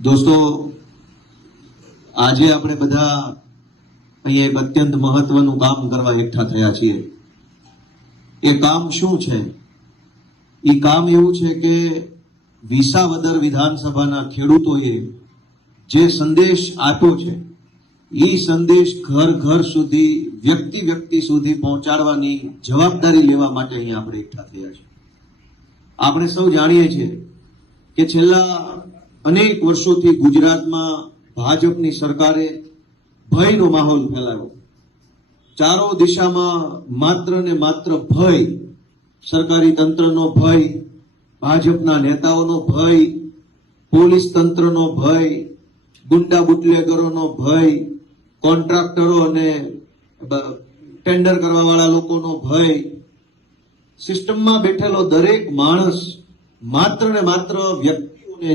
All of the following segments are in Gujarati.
દોસ્તો, આજે આપણે બધા અહીંયા એક અત્યંત મહત્વનું કામ કરવા એકઠા થયા છીએ. એ કામ શું છે? એ કામ એવું છે કે વિસાવદર વિધાનસભાના ખેડૂતોએ જે સંદેશ આપ્યો છે એ સંદેશ ઘર ઘર સુધી, વ્યક્તિ વ્યક્તિ સુધી પહોંચાડવાની જવાબદારી લેવા માટે અહીંયા આપણે એકઠા થયા છીએ. આપણે સૌ જાણીએ છીએ કે છેલ્લા અનેક વર્ષોથી ગુજરાતમાં ભાજપની સરકારે ભયનો માહોલ ફેલાવ્યો. ચારો દિશામાં માત્ર ને માત્ર ભય, સરકારી તંત્રનો ભય, ભાજપના નેતાઓનો ભય, પોલીસ તંત્રનો ભય, ગુંડા બુટલેગરોનો ભય, કોન્ટ્રાક્ટરો અને ટેન્ડર કરવા વાળા લોકોનો ભય. સિસ્ટમમાં બેઠેલો દરેક માણસ માત્ર ને માત્ર વ્યક્તિઓને,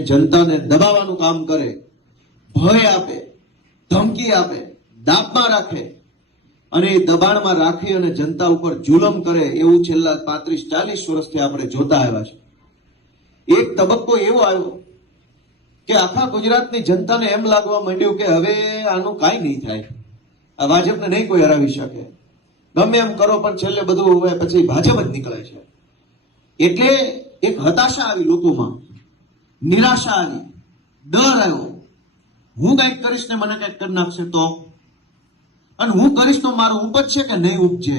જનતાને દબાવવાનું કામ કરે, ભય આપે, ધમકી આપે, દાબમાં રાખે અને એ દબાણમાં રાખી અને જનતા ઉપર જુલમ કરે, એવું છેલ્લા 35-40 વર્ષથી આપણે જોતા આવ્યા છે. એક તબક્કો એવો આવ્યો કે આખા ગુજરાતની જનતાને એમ લાગવા માંડ્યું કે હવે આનું કાંઈ નહીં થાય, આ ભાજપને નહીં કોઈ હરાવી શકે, ગમે એમ કરો પણ છેલ્લે બધું હવે પછી ભાજપ જ નીકળે છે. એટલે એક હતાશા આવી લોકોમાં, નિરાશા આવી, ડર આવ્યો. હું કંઈક કરીશ ને મને કંઈક કરી નાખશે તો, અને હું કરીશ તો મારું ઉપજશે કે નહીં ઉપજે,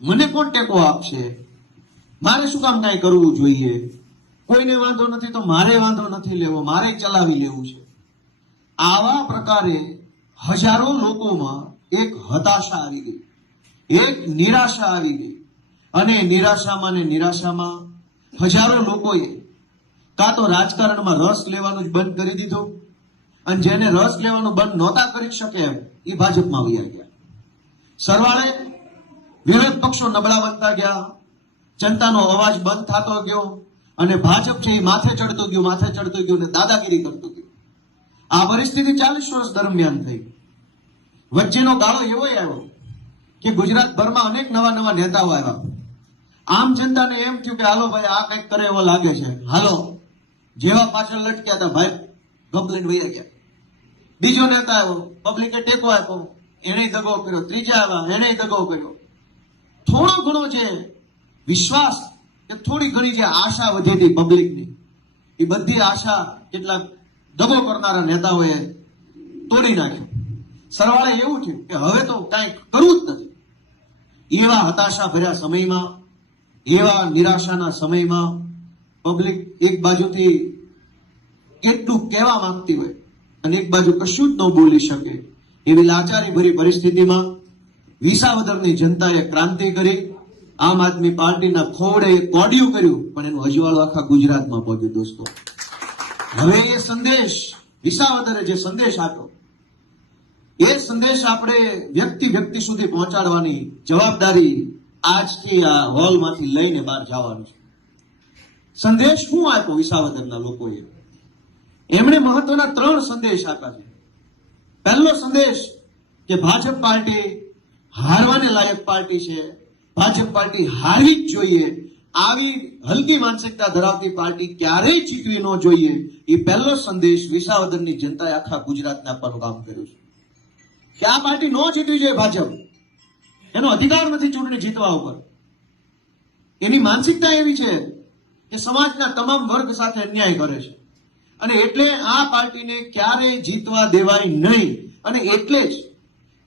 મને કોણ ટેકો આપશે, મારે શું કામ કાંઈ કરવું જોઈએ, કોઈને વાંધો નથી તો મારે વાંધો નથી લેવો, મારે ચલાવી લેવું છે. આવા પ્રકારે હજારો લોકોમાં એક હતાશા આવી ગઈ, એક નિરાશા આવી ગઈ. અને નિરાશામાં ને નિરાશામાં હજારો લોકોએ કાં તો રાજકારણમાં રસ લેવાનું જ બંધ કરી દીધું, અને જેને રસ લેવાનું બંધ નહોતા કરી શકે એમ એ ભાજપમાં વયા ગયા. સરવાળે વિરોધ પક્ષો નબળા બનતા ગયા, જનતાનો અવાજ બંધ થતો ગયો અને ભાજપ છે એ માથે ચડતું ગયું ને દાદાગીરી કરતું ગયું. આ પરિસ્થિતિ 40 વર્ષ દરમિયાન થઈ. વચ્ચેનો ગાળો એવો આવ્યો કે ગુજરાતભરમાં અનેક નવા નવા નેતાઓ આવ્યા. આમ જનતાને એમ થયું કે હાલો ભાઈ આ કંઈક કરે એવો લાગે છે, હાલો. જેવા પાછળ લટક્યા હતા ભાઈ ગબલીને વહી ગયા. બીજો નેતા આવ્યો, પબ્લિકે ટેકો આપ્યો, એને દગો કર્યો. ત્રીજા આવ્યા, એને દગો કર્યો. થોડો ઘણો જે વિશ્વાસ કે થોડી ઘણી જે આશા વધી હતી પબ્લિકની, એ બધી આશા કેટલાક દગો કરનારા નેતાઓએ તોડી નાખ્યો. સરવાળે એવું થયું કે હવે તો કાંઈ કરવું જ નથી. એવા હતાશા ભર્યા સમયમાં, એવા નિરાશાના સમયમાં પબ્લિક એક બાજુથી કેટલું કહેવા માંગતી હોય અને એક બાજુ કશું જ ન બોલી શકે, એવી લાચારી ભરી પરિસ્થિતિમાં વિસાવદરની જનતાએ ક્રાંતિ કરી. આમ આદમી પાર્ટીના ખોવડે કોડિયું કર્યું, પણ એનું અજવાળું આખા ગુજરાતમાં પહોંચ્યું. દોસ્તો, હવે એ સંદેશ, વિસાવદરે જે સંદેશ આપ્યો, એ સંદેશ આપણે વ્યક્તિ વ્યક્તિ સુધી પહોંચાડવાની જવાબદારી આજથી આ હોલમાંથી લઈને બહાર જવાનું છે. સંદેશ શું આપ્યો વિસાવદરના લોકોએ? એમણે મહત્વના 3 સંદેશ આપ્યા છે. પહેલો સંદેશ કે ભાજપ પાર્ટી હારવાને લાયક પાર્ટી છે, ભાજપ પાર્ટી હારવી જ જોઈએ, આવી હલકી માનસિકતા ધરાવતી પાર્ટી ક્યારેય જીતવી ન જોઈએ. એ પહેલો સંદેશ વિસાવદરની જનતાએ આખા ગુજરાતને આપવાનું કામ કર્યું છે કે આ પાર્ટી ન જીતવી જોઈએ. ભાજપ, એનો અધિકાર નથી ચૂંટણી જીતવા ઉપર. એની માનસિકતા એવી છે કે સમાજના તમામ વર્ગ સાથે અન્યાય કરે છે, અને એટલે આ પાર્ટીને ક્યારેય જીતવા દેવાય નહીં. અને એટલે જ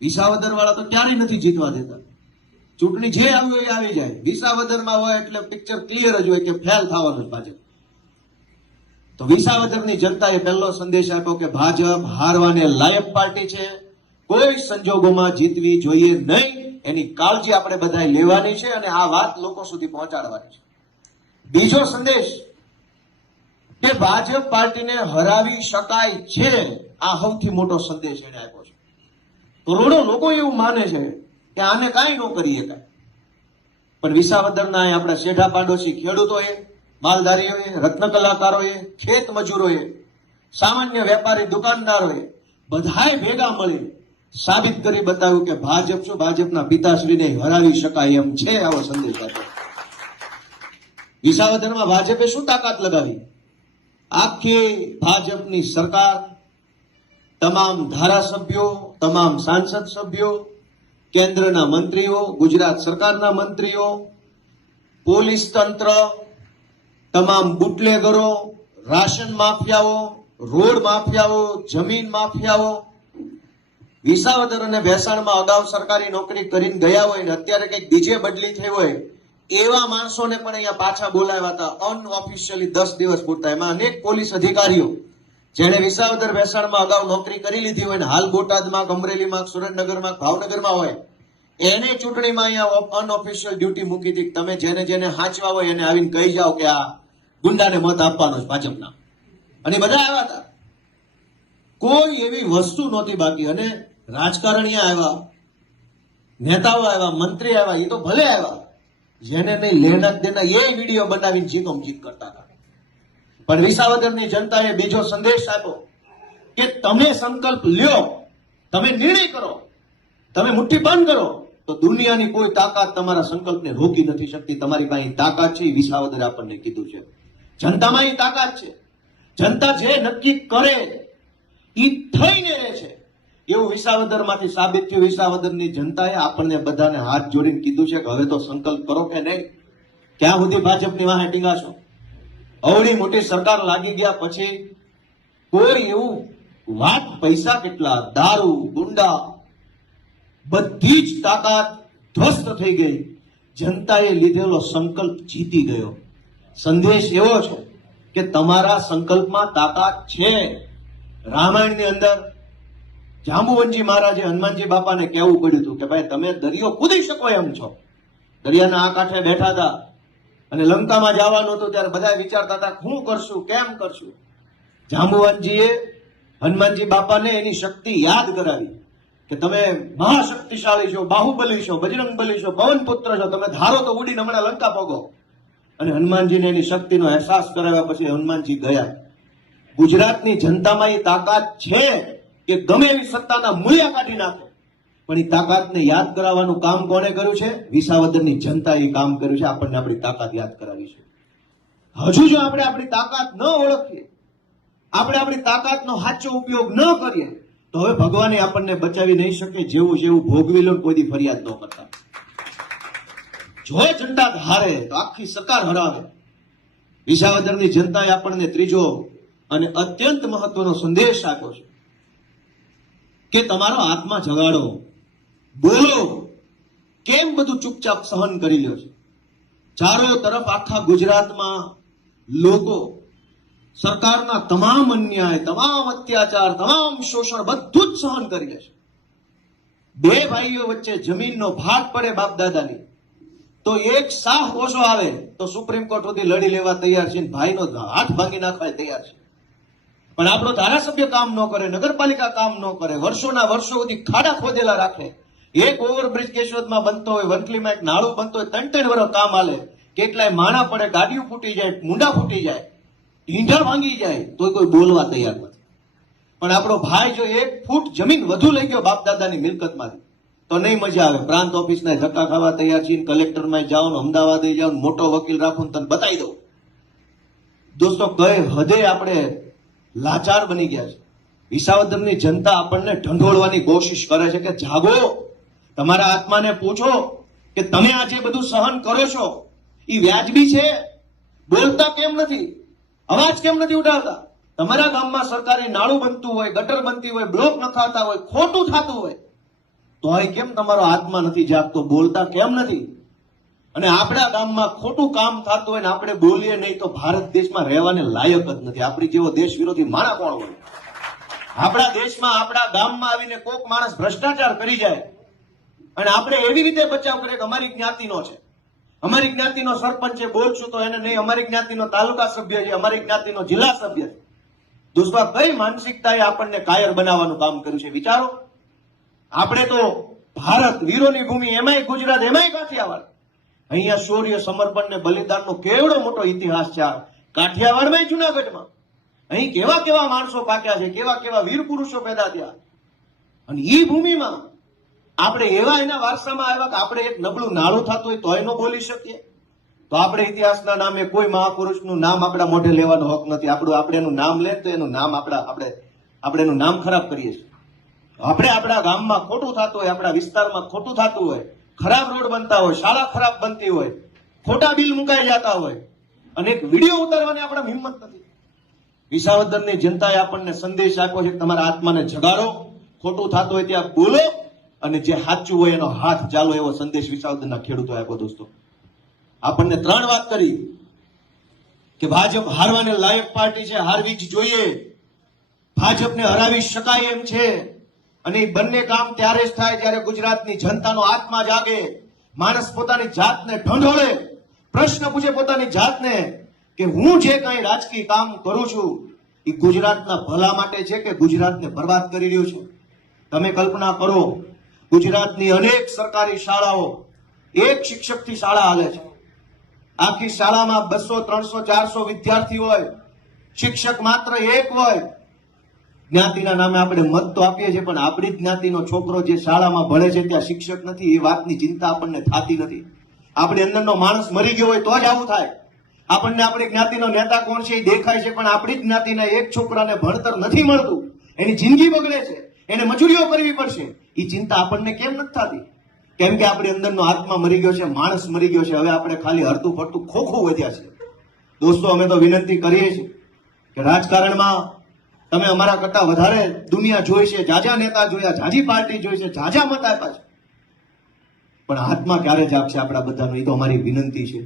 વિસાવદર વાળા તો ક્યારેય નથી જીતવા દેતા. ચૂંટણી જે આવી હોય એ આવી જાય, વિસાવદરમાં હોય એટલે પિક્ચર ક્લિયર જ હોય કે ફેલ થવાનું જ ભાજપ. તો વિસાવદરની જનતાએ પહેલો સંદેશ આપ્યો કે ભાજપ હારવાને લાયક પાર્ટી છે, કોઈ સંજોગોમાં જીતવી જોઈએ નહીં. એની કાળજી આપણે બધાએ લેવાની છે અને આ વાત લોકો સુધી પહોંચાડવાની છે. બીજો સંદેશ કે ભાજપ પાર્ટીને હરાવી શકાય છે, આ સૌથી મોટો સંદેશ એને આપ્યો છે. કરોડો લોકો એવું માને છે કે આને કાંઈ ન કરી શકાય, પણ વિસાવદરના આપણા શેઠા પાડોશી ખેડૂતોએ, માલધારીઓએ, રત્ન કલાકારોએ, ખેત મજૂરોએ, સામાન્ય વેપારી દુકાનદારોએ બધાએ ભેગા મળી સાબિત કરી બતાવ્યું કે ભાજપ શું, ભાજપના પિતાશ્રીને હરાવી શકાય એમ છે. આવો સંદેશ આપ્યો. વિસાવદરમાં ભાજપે શું તાકાત લગાવી? આખી ભાજપની સરકાર, તમામ ધારાસભ્યો, તમામ સાંસદ સભ્યો, કેન્દ્રના મંત્રીઓ, ગુજરાત સરકારના મંત્રીઓ, પોલીસ તંત્ર, તમામ બુટલેગરો, રાશન માફિયાઓ, રોડ માફિયાઓ, જમીન માફિયાઓ, વિસાવદર અને ભેસાણમાં અગાઉ સરકારી નોકરી કરીને ગયા હોય ને અત્યારે કંઈક બીજે બદલી થઈ હોય એવા માણસોને પણ અહીંયા પાછા બોલાવ્યા હતા અનઓફિશિયલી 10 દિવસ પૂરતા. એમાં અનેક પોલીસ અધિકારીઓ જેણે વિસાવદર ભેસાણમાં અગાઉ નોકરી કરી લીધી હોય ને હાલ બોટાદમાં, અમરેલીમાં, સુરેન્દ્રનગરમાં, ભાવનગરમાં હોય એને ચૂંટણીમાં અહીંયા અનઓફિશિયલ ડ્યુટી મૂકી હતી. તમે જેને જેને હાંચવા હોય એને આવીને કહી જાઓ કે આ ગુંડાને મત આપવાનો છે ભાજપના, અને બધા આવ્યા હતા. કોઈ એવી વસ્તુ નહોતી બાકી. અને રાજકારણીઓ આવ્યા, નેતાઓ આવ્યા, મંત્રી આવ્યા, એ તો ભલે આવ્યા, જેને નહીં લેના દેના એ વિડીયો બનાવીને જીતોમ જીત કરતા હતા. પણ વિસાવદરની જનતાએ બીજો સંદેશ આપ્યો કે તમે સંકલ્પ લ્યો, તમે નિર્ણય કરો, તમે મુઠ્ઠી બંધ કરો તો દુનિયાની કોઈ તાકાત તમારા સંકલ્પને રોકી નથી શકતી. તમારી પાસે તાકાત છે, વિસાવદરે આપણને કીધું છે. જનતામાં એ તાકાત છે. જનતા જે નક્કી કરે એ થઈને રહે છે એવું વિસાવદરમાંથી સાબિત થયું. વિસાવદરની જનતાએ આપણને બધાને હાથ જોડીને કીધું છે કે હવે તો સંકલ્પ કરો કે નહીં. ક્યાં સુધી ભાજપની વાહે ટીંગાશો? અવળી મોટી સરકાર લાગી ગયા પછી કોઈ એવું વાત, પૈસા કેટલા, દારૂ, ગુંડા, બધી જ તાકાત ધ્વસ્ત થઈ ગઈ. જનતાએ લીધેલો સંકલ્પ જીતી ગયો. સંદેશ એવો છે કે તમારા સંકલ્પમાં તાકાત છે. રામાયણની અંદર જાંબુવનજી મહારાજે હનુમાનજી બાપાને કહેવું પડ્યું હતું કે ભાઈ તમે દરિયો કૂદી શકો એમ છો. દરિયાના આ કાંઠે બેઠા હતા અને લંકામાં જવાનું હતું ત્યારે બધા વિચારતા હતા શું કરશું, કેમ કરશું. જાંબુવનજીએ હનુમાનજી બાપાને એની શક્તિ યાદ કરાવી કે તમે મહાશક્તિશાળી છો, બાહુબલી છો, બજરંગબલી છો, પવનપુત્ર છો, તમે ધારો તો ઉડીને હમણાં લંકા પગો. અને હનુમાનજીને એની શક્તિનો અહેસાસ કરાવ્યા પછી હનુમાનજી ગયા. ગુજરાતની જનતામાં એ તાકાત છે કે ગમે એવી સત્તાના મૂલ્યા કાઢી નાખે, પણ એ તાકાતને યાદ કરાવવાનું કામ કોને કર્યું છે? વિસાવદરની જનતાએ કામ કર્યું છે. આપણને આપણી તાકાત યાદ કરાવી છે. હજુ જો આપણે આપણી તાકાત ન ઓળખીએ, આપણે આપણી તાકાતનો સાચો ઉપયોગ ન કરીએ તો હવે ભગવાને આપણને બચાવી નહીં શકે. જેવું જેવું ભોગવી લો કોઈ દી ફરિયાદ ન કરતા. જો જનતા હારે તો આખી સરકાર હરાવે. વિસાવદરની જનતાએ આપણને ત્રીજો અને અત્યંત મહત્વનો સંદેશ આપ્યો છે કે તમારો આત્મા જગાડો, બોલો. કેમ બધું ચૂપચાપ સહન કરી લ્યો છે? ચારો તરફ આખા ગુજરાતમાં લોકો સરકારના તમામ અન્યાય, તમામ અત્યાચાર, તમામ શોષણ બધું જ સહન કરી લે છે. બે ભાઈઓ વચ્ચે જમીનનો ભાગ પડે બાપ દાદાની તો એક શાહ ઓછો આવે તો સુપ્રીમ કોર્ટ સુધી લડી લેવા તૈયાર છે, ભાઈનો હાથ ભાંગી નાખવા તૈયાર છે. પણ આપણો ધારાસભ્ય કામ ન કરે, નગરપાલિકા કામ ન કરે, વર્ષોના વર્ષો સુધી ખાડા ખોદેલા રાખે. એક ઓવરબ્રિજ કેશોદમાં બનતો હોય, વંથલીમાં એક નાળું બનતો હોય, 3-3 વર્ષ કામ હાલે, કેટલાય માણા પડે, ગાડીઓ ફૂટી જાય, મુંડા ફૂટી જાય, ઢીંઢા ભાંગી જાય, તો કોઈ બોલવા તૈયાર નથી. પણ આપણો ભાઈ જો 1 ફૂટ જમીન વધુ લઈ ગયો બાપ દાદાની મિલકતમાંથી તો નહીં મજા આવે. પ્રાંત ઓફિસના ધક્કા ખાવા તૈયાર છીએ, કલેક્ટરમાં જાઓ, અમદાવાદે જાઓ, મોટો વકીલ રાખો તને બતાવી દઉં. દોસ્તો, કઈ હદે આપણે લાચાર બની ગયા છે. વિસાવદરની જનતા આપણને ઢંઢોળવાની કોશિશ કરે છે કે જાગો, તમારા આત્માને પૂછો કે તમે આજે બધું સહન કરો છો એ વ્યાજબી છે? બોલતા કેમ નથી? અવાજ કેમ નથી ઉઠાવતા? તમારા ગામમાં સરકારી નાળું બનતું હોય, ગટર બનતી હોય, બ્લોક નખાતા હોય, ખોટું થતું હોય તો કેમ તમારો આત્મા નથી જાગતો? બોલતા કેમ નથી? અને આપણા ગામમાં ખોટું કામ થતું હોય ને આપણે બોલીએ નહીં તો ભારત દેશમાં રહેવાને લાયક જ નથી. આપણી જેવો દેશ વિરોધી માણા કોણ હોય? આપણા દેશમાં, આપણા ગામમાં આવીને કોક માણસ ભ્રષ્ટાચાર કરી જાય અને આપણે એવી રીતે બચાવ કરીએ કે અમારી જ્ઞાતિનો છે, અમારી જ્ઞાતિનો સરપંચ છે, બોલશું તો એને નહીં, અમારી જ્ઞાતિનો તાલુકા સભ્ય છે, અમારી જ્ઞાતિનો જિલ્લા સભ્ય છે. દોસ્તો, કઈ માનસિકતાએ આપણને કાયર બનાવવાનું કામ કર્યું છે વિચારો. આપણે તો ભારત વીરોની ભૂમિ, એમાંય ગુજરાત, એમાંય કાઠિયાવાડ. અહીંયા શૌર્ય, સમર્પણ ને બલિદાનનો કેવડો મોટો ઇતિહાસ છે. કાઠિયાવાડમાં, જુનાગઢમાં અહીં કેવા કેવા માણસો પાક્યા છે, કેવા કેવા વીર પુરુષો પેદા થયા. અને એ ભૂમિમાં આપણે એવા એના વારસામાં આવ્યા કે આપણે એક નબળું નાળું થતું હોય તોય ન બોલી શકીએ. તો આપણે ઇતિહાસના નામે કોઈ મહાપુરુષનું નામ આપણા મોઢે લેવાનો હક નથી. આપણે એનું નામ લે તો એનું નામ આપણે એનું નામ ખરાબ કરીએ છીએ. આપણે આપણા ગામમાં ખોટું થતું હોય, આપણા વિસ્તારમાં ખોટું થતું હોય, ખરાબ રોડ બનતા હોય, શાળા ખરાબ બનતી હોય, ખોટા બિલ મુકાઈ જતા હોય અને એક વિડીયો ઉતારવાની આપણે હિંમત નથી. વિસાવદરની જનતાએ આપણને સંદેશ આપ્યો છે કે તમારા આત્માને જગાડો, ખોટું થતું હોય ત્યાં બોલો અને જે સાચું હોય એનો હાથ ચાલો, એવો સંદેશ વિસાવદરના ખેડૂતો આપ્યો. દોસ્તો, આપણને 3 વાત કરી કે ભાજપ હારવાને લાયક પાર્ટી છે, હારવી જ જોઈએ, ભાજપને હરાવી શકાય એમ છે. અને એ બંને કામ ત્યારે જ થાય જ્યારે ગુજરાતની જનતાનો આત્મા જાગે, માણસ પોતાની જાતને ઢંઢોળે, પ્રશ્ન પૂછે પોતાની જાતને કે હું જે કઈ રાજકીય કામ કરું છું એ ગુજરાતના ભલા માટે છે કે ગુજરાતને બરબાદ કરી રહ્યું છે. તમે કલ્પના કરો, ગુજરાતની અનેક સરકારી શાળાઓ એક શિક્ષકથી શાળા હાલે છે. આખી શાળામાં 200, 300, 400 વિદ્યાર્થી હોય, શિક્ષક માત્ર એક હોય. જ્ઞાતિના નામે આપણે મત તો આપીએ છીએ, પણ આપણી જ્ઞાતિનો છોકરો જે શાળામાં ભણે છે ત્યાં શિક્ષક નથી, એ વાતની ચિંતા આપણને થતી નથી. આપણી અંદરનો માણસ મરી ગયો હોય તો જ આવું થાય. આપણને આપણી જ્ઞાતિનો નેતા કોણ છે એ દેખાય છે, પણ આપણી જ્ઞાતિના એક છોકરાને ભણતર નથી મળતું, એની જિંદગી બગડે છે, એને મજૂરીઓ કરવી પડશે, એ ચિંતા આપણને કેમ નથી થતી? કેમ કે આપણી અંદરનો આત્મા મરી ગયો છે, માણસ મરી ગયો છે. હવે આપણે ખાલી હરતું ફરતું ખોખું વધ્યા છે. દોસ્તો, અમે તો વિનંતી કરીએ છીએ કે રાજકારણમાં તમે અમારા કરતા વધારે દુનિયા જોઈ છે, જાજા નેતા જોયા, જાજી પાર્ટી જોઈ છે, જાજા મત આપ્યા છે, પણ આત્મા ક્યારે જાગશે આપણા બધાનો? એ તો અમારી વિનંતી છે.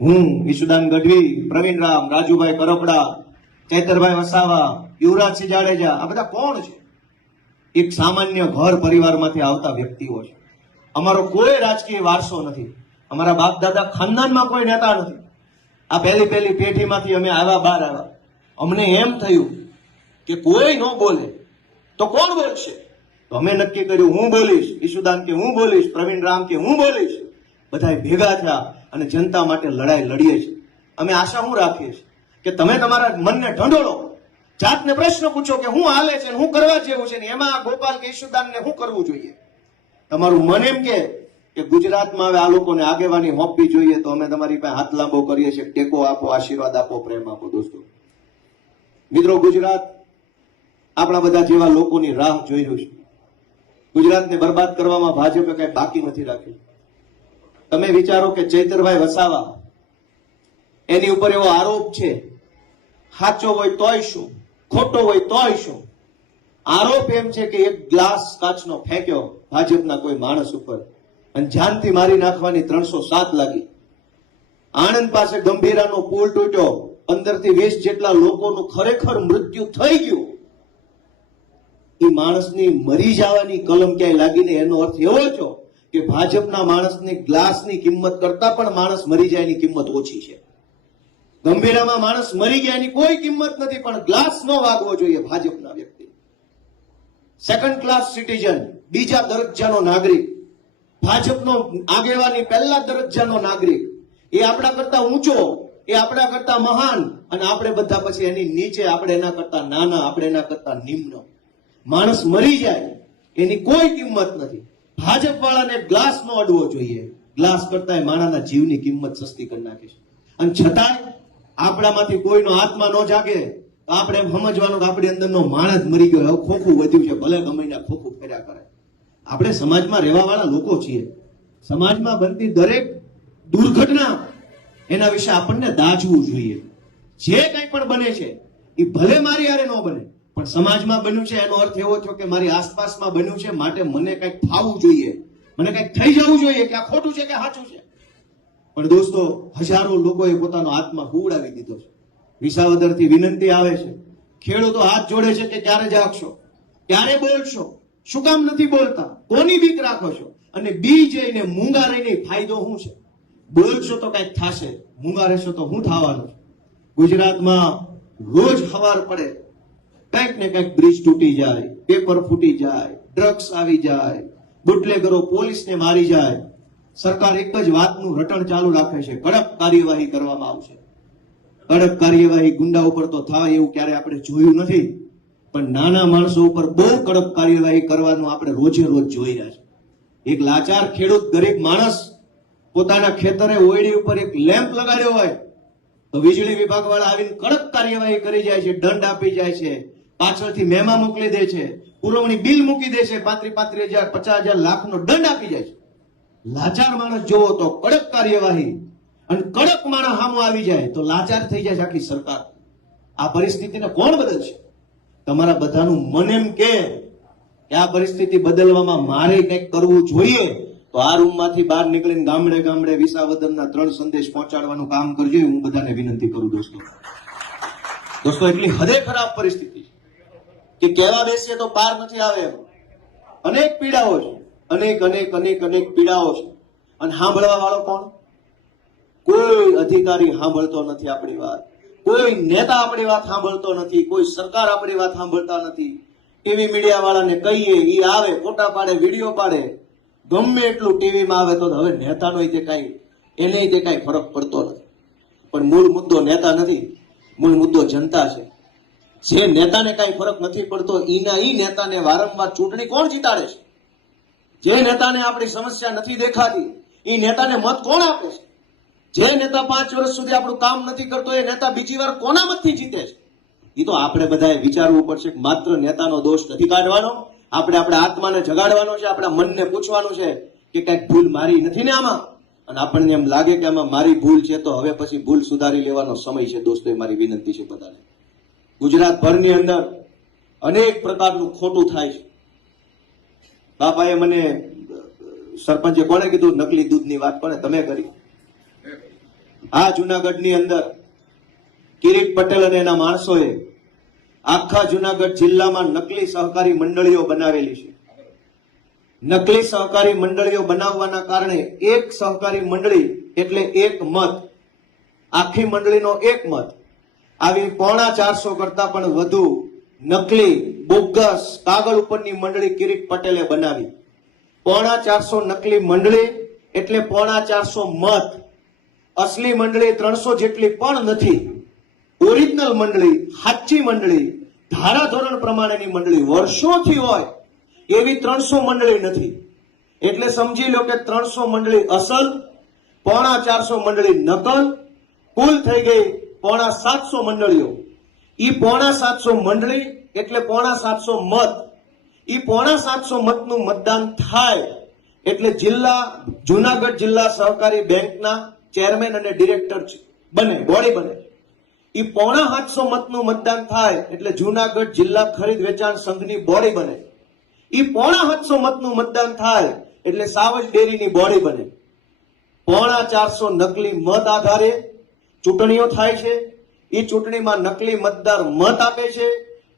હું, ઈશુદાન ગઢવી, પ્રવીણ રામ, રાજુભાઈ કરપડા, ચૈતરભાઈ વસાવા, યુવરાજસિંહ જાડેજા, આ બધા કોણ છે? એક સામાન્ય ઘર પરિવારમાંથી આવતા વ્યક્તિઓ છે. અમારો કોઈ રાજકીય વારસો નથી, અમારા બાપ દાદા ખાનદાનમાં કોઈ નેતા નથી. આ પહેલી પેઢીમાંથી અમે આવ્યા, બહાર આવ્યા. અમને એમ થયું કે કોઈ ન બોલે તો કોણ બોલશે? તો અમે નક્કી કર્યું, હું બોલીશ. ઈશુદાન કે હું બોલીશ, પ્રવીણ રામ કે હું બોલીશ. બધા ભેગા થયા અને જનતા માટે લડાઈ લડીએ છીએ. અમે આશા હું રાખીએ છીએ કે તમે તમારા મનને ઢંઢોળો, જાતને પ્રશ્ન પૂછો કે હું હાલે છે, હું કરવા જેવું છે, ને એમાં ગોપાલ કે ઈશુદાનને શું કરવું જોઈએ. તમારું મન એમ કે ગુજરાતમાં હવે આ લોકોને આગેવાની હોપવી જોઈએ, તો અમે તમારી પાસે હાથ લાંબો કરીએ છીએ. ટેકો આપો, આશીર્વાદ આપો, પ્રેમ આપો. દોસ્તો મિત્રો, ગુજરાત આપણા બધા જેવા લોકોની રાહ જોઈ રહ્યું છે. ગુજરાતને બરબાદ કરવામાં ભાજપે કઈ બાકી નથી રાખ્યું. તમે વિચારો કે ચૈતરભાઈ વસાવા, એની ઉપર એવો આરોપ છે, સાચો હોય તોય શું, ખોટો હોય તોય શું. આરોપ એમ છે કે એક ગ્લાસ કાચનો ફેંક્યો ભાજપના કોઈ માણસ ઉપર અને જાનથી મારી નાખવાની 307 લાગી. આણંદ પાસે ગંભીરાનો પુલ તૂટ્યો, 15 થી 20 જેટલા લોકોનું ખરેખર મૃત્યુ થઈ ગયું. એ માણસની મરી જવાની કલમ ક્યાંય લાગીને એનો અર્થ એવો છો કે ભાજપના માણસની ગ્લાસની કિંમત કરતા પણ માણસ મરી જાય એની કિંમત ઓછી છે. ગંભીરામાં માણસ મરી ગયા એની કોઈ કિંમત નથી, પણ ગ્લાસ ન વાગવો જોઈએ ભાજપના વ્યક્તિ. સેકન્ડ ક્લાસ સિટીઝન, બીજા દરજ્જાનો નાગરિક, ભાજપનો આગેવાની પહેલા દરજ્જાનો નાગરિક, એ આપણા કરતા ઊંચો, એ આપણા કરતા મહાન, અને આપણે બધા પછી એની નીચે, આપણે એના કરતા નાના, આપણે એના કરતા નિમ્ન. માણસ મરી જાય એની કોઈ કિંમત નથી. ભાજપ વાળાને ગ્લાસ નો અડવો જોઈએ. ગ્લાસ કરતા માણાના જીવની કિંમત સસ્તી કરી નાખે છે. અને છતાંય આપણામાંથી કોઈનો આત્મા ન જાગે તો આપણે એમ સમજવાનું કે આપણી અંદરનો માણસ મરી ગયો, હવે ખોખું વધ્યું છે, ભલે ગમે ત્યાં ખોખું ફેર્યા કરે. આપણે સમાજમાં રહેવા વાળા લોકો છીએ. સમાજમાં બનતી દરેક દુર્ઘટના એના વિશે આપણને દાજવું જોઈએ. જે કંઈ પણ બને છે એ ભલે મારી હારે ન બને, પણ સમાજમાં બન્યું છે એનો અર્થ એવો થયો કે મારી આસપાસમાં બન્યું છે, માટે મને કંઈક થવું જોઈએ, મને કંઈક થઈ જવું જોઈએ કે આ ખોટું છે કે સાચું છે. પણ દોસ્તો, હજારો લોકોએ પોતાનો આત્મા હુવડાવી દીધો છે. વિસાવદરથી વિનંતી આવે છે, ખેડૂતો હાથ જોડે છે કે ક્યારે જાગશો, ક્યારે બોલશો, શું કામ નથી બોલતા, કોની બીક રાખો છો, અને બી જઈને મૂંગા રહીને ફાયદો શું છે? બોલશો તો કંઈક થશે, મૂંગા રહેશો તો શું થવાનું? ગુજરાતમાં રોજ સવાર પડે કંઈક ને કંઈક બ્રિજ તૂટી જાય, પેપર ફૂટી જાય, ડ્રગ્સ આવી જાય, બુટલેગરો પોલીસને મારી જાય. સરકાર એક જ વાતનું રટણ ચાલુ રાખે છે, કડક કાર્યવાહી કરવામાં આવશે. કડક કાર્યવાહી ગુંડા ઉપર તો થાય એવું ક્યારે આપણે જોયું નથી, પણ નાના માણસો ઉપર બહુ કડક કાર્યવાહી કરવાનું આપણે રોજે રોજ જોઈ રહ્યા છે. એક લાચાર ખેડૂત, ગરીબ માણસ પોતાના ખેતરે ઓયડી ઉપર એક લેમ્પ લગાડ્યો હોય તો વીજળી વિભાગ વાળા આવીને કડક કાર્યવાહી કરી જાય છે, દંડ આપી જાય છે, પાછળથી મેમા મોકલી દે છે, પુરવણી બિલ મૂકી દે છે, 35,000 50,000 લાખનો દંડ આપી જાય છે. લાચાર માણસ જોવો તો કડક કાર્યવાહી, અને કડક માણસ સામો આવી જાય તો લાચાર થઈ જાય છે આખી સરકાર. આ પરિસ્થિતિને કોણ બદલશે? તમારા બધાનું મન એમ કે આ પરિસ્થિતિ બદલવામાં મારે કંઈક કરવું જોઈએ, તો આ રૂમમાંથી બહાર નીકળીને ગામડે ગામડે વિસાવદરના 3 સંદેશ પહોંચાડવાનું કામ કરજો. હું બધાને વિનંતી કરું દોસ્તો એટલી હદે ખરાબ પરિસ્થિતિ છે કે કહેવા બેસીએ તો પાર નથી આવે એમ. અનેક પીડાઓ છે, અનેક પીડાઓ છે. અને સાંભળવા વાળો કોણ? કોઈ અધિકારી સાંભળતો નથી આપણી વાત, કોઈ નેતા આપણી વાત સાંભળતો નથી, કોઈ સરકાર આપણી વાત સાંભળતા નથી. ટીવી મીડિયા વાળાને કહીએ, ઈ આવે, ફોટા પાડે, વિડીયો પાડે, ગમે એટલું ટીવીમાં આવે તો હવે નેતાનો તે કાંઈ ફરક પડતો નથી. પણ મૂળ મુદ્દો નેતા નથી, મૂળ મુદ્દો જનતા છે. જે નેતાને કાંઈ ફરક નથી પડતો ઈ નેતાને વારંવાર ચૂંટણી કોણ જીતાડે છે? જે નેતાને આપણી સમસ્યા નથી દેખાતી એ નેતાને મત કોણ આપે છે? જે નેતા 5 વર્ષ સુધી આપણું કામ નથી કરતો એ નેતા બીજી વાર કોના મતથી જીતે છે? એ તો આપણે બધાએ વિચારવું પડશે કે માત્ર નેતાનો દોષ નથી કાઢવાનો, આપણે આપણા આત્માને જગાડવાનો છે, આપણા મનને પૂછવાનું છે કે કઈક ભૂલ મારી નથી ને આમાં. અને આપણને એમ લાગે કે આમાં મારી ભૂલ છે તો હવે પછી ભૂલ સુધારી લેવાનો સમય છે. દોસ્તો એ મારી વિનંતી છે બધાને. ગુજરાતભરની અંદર અનેક પ્રકારનું ખોટું થાય છે. બાપાએ મને, સરપંચે કોને કીધું નકલી દૂધની વાત? કોને? તમે કરી. આ જુનાગઢની અંદર કિરીટ પટેલ અને એના માણસોએ આખા જુનાગઢ જિલ્લામાં નકલી સહકારી મંડળીઓ બનાવેલી છે. નકલી સહકારી મંડળીઓ બનાવવાના કારણે એક સહકારી મંડળી એટલે એક મત, આખી મંડળીનો એક મત. આવી 450 કરતા પણ વધુ નકલી બોગસ કાગળ ઉપરની મંડળી કિરીટ પટેલે બનાવી. 450 નકલી મંડળી એટલે 450 મત. અસલી મંડળી 300 જેટલી પણ નથી. ઓરિજિનલ મંડળી, સાચી મંડળી, ધારાધોરણ પ્રમાણેની મંડળી વર્ષોથી હોય એવી 300 મંડળી નથી. એટલે સમજી લો કે 300 મંડળી અસલ, 450 મંડળી નકલ, કુલ થઈ ગઈ 750 મંડળીઓ. ઈ 750 મંડળી એટલે 750 મત. ઈ 750 મતનું મતદાન થાય એટલે જુનાગઢ જિલ્લા સહકારી બેંકના ચેરમેન અને ડિરેક્ટર બને, બોડી બને. ઈ 750 મતનું મતદાન થાય એટલે જુનાગઢ જિલ્લા ખરીદ વેચાણ સંઘની બોડી બને. ઈ 750 મતનું મતદાન થાય એટલે સાવજ ડેરીની બોડી બને. 450 નકલી મત આધારે ચૂંટણીઓ થાય છે. ઈ ચૂંટણીમાં નકલી મતદાર મત આપે છે.